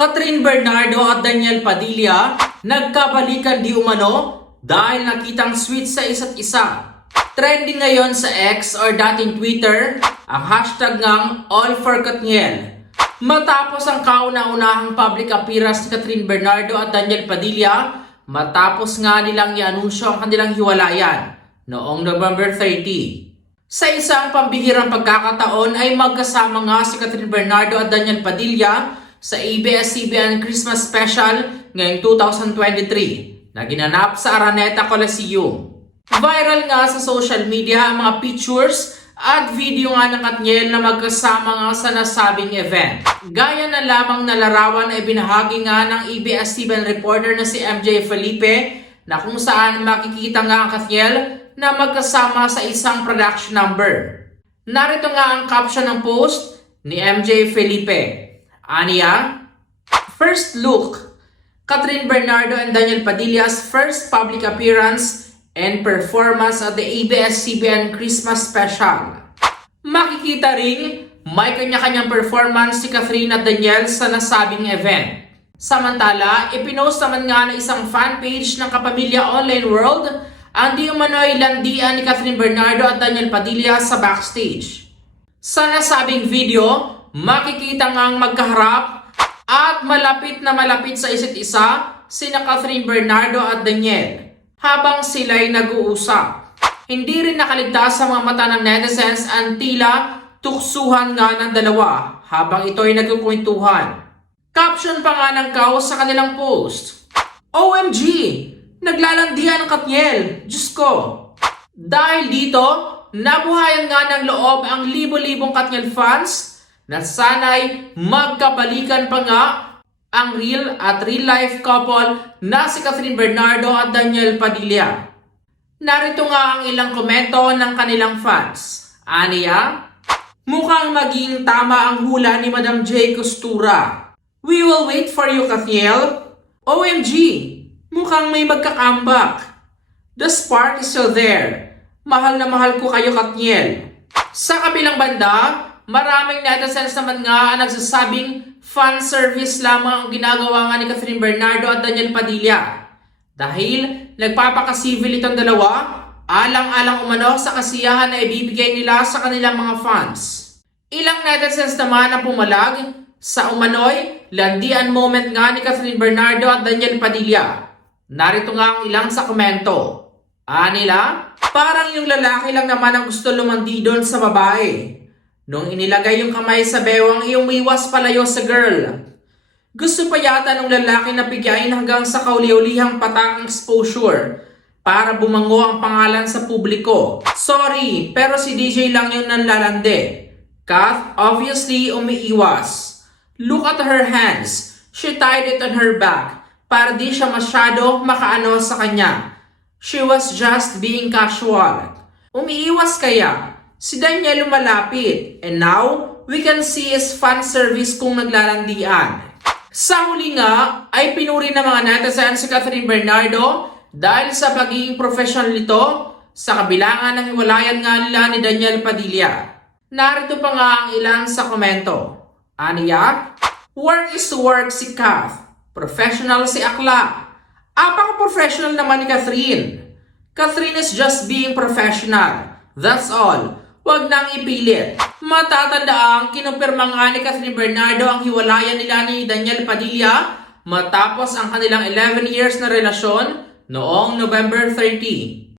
Catherine Bernardo at Daniel Padilla nagkabalikan di umano dahil nakitang sweet sa isa't isa. Trending ngayon sa X or dating Twitter ang hashtag ng All for Katniel. Matapos ang kauna-unahang public appearance ni Catherine Bernardo at Daniel Padilla, matapos nga nilang i-anunsyo ang kanilang hiwalayan noong November 30. Sa isang pambihirang pagkakataon ay magkasama nga si Catherine Bernardo at Daniel Padilla sa ABS-CBN Christmas Special ngayong 2023 na ginanap sa Araneta Coliseum. Viral nga sa social media ang mga pictures at video nga ng Katniel na magkasama nga sa nasabing event. Gaya na lamang na larawan ay binahagi nga ng ABS-CBN reporter na si MJ Felipe na kung saan makikita nga ang Katniel na magkasama sa isang production number. Narito nga ang caption ng post ni MJ Felipe. Aniya, First look, Catherine Bernardo and Daniel Padilla's first public appearance and performance at the ABS-CBN Christmas Special. Makikita ring may kanya-kanyang performance si Catherine at Daniel sa nasabing event. Samantala, ipinost naman nga ng isang fanpage ng Kapamilya Online World ang di umano'y landian ni Catherine Bernardo at Daniel Padilla sa backstage. Sa nasabing video, makikita nga ang magkaharap at malapit na malapit sa isa't isa sina Catherine Bernardo at Daniel habang sila'y nag-uusap. Hindi rin nakaligtas sa mga mata ng netizens ang tila tuksuhan nga ng dalawa habang ito'y nagkukwentuhan. Caption pa nga ng Kao sa kanilang post. OMG! Naglalandian ang Katniel! Diyos ko! Dahil dito, nabuhayan nga ng loob ang libo-libong Katniel fans na sana'y magkabalikan pa nga ang real at real life couple na si Catherine Bernardo at Daniel Padilla. Narito nga ang ilang komento ng kanilang fans. Aniya, mukhang maging tama ang hula ni Madam J. Costura. We will wait for you, Katniel. OMG, mukhang may magkakambak. The spark is still there. Mahal na mahal ko kayo, Katniel. Sa kabilang banda, maraming netizens naman nga ang nagsasabing fan service lamang ang ginagawa nga ni Catherine Bernardo at Daniel Padilla. Dahil nagpapakasivil itong dalawa, alang-alang umano sa kasiyahan na ibibigay nila sa kanilang mga fans. Ilang netizens naman ang pumalag sa umano'y landian moment nga ni Catherine Bernardo at Daniel Padilla. Narito nga ang ilang sa komento. Anila, parang yung lalaki lang naman ang gusto lumandi doon sa babae. Nung inilagay yung kamay sa bewang, iumiwas palayo sa girl. Gusto pa yata ng lalaki na bigyain hanggang sa kauli-ulihang patang exposure para bumango ang pangalan sa publiko. Sorry, pero si DJ lang yung nanlalande. Kath obviously umiiwas. Look at her hands. She tied it on her back para di siya masyado makaano sa kanya. She was just being casual. Umiiwas kaya. Si Daniel lumalapit. And now, we can see his fan service kung naglalandian. Sa huli nga, ay pinuri ng mga netizens si Catherine Bernardo dahil sa pagiging professional nito sa kabilangan ng hiwalayan nga nila ni Daniel Padilla. Narito pa nga ang ilan sa komento. Aniya, work is work si Kath. Professional si Akla. Apaka-professional naman ni Catherine. Catherine is just being professional. That's all. Huwag nang ipilit. Matatandaang kinumpirma nga ni Catherine Bernardo ang hiwalayan nila ni Daniel Padilla matapos ang kanilang 11 years na relasyon noong November 30.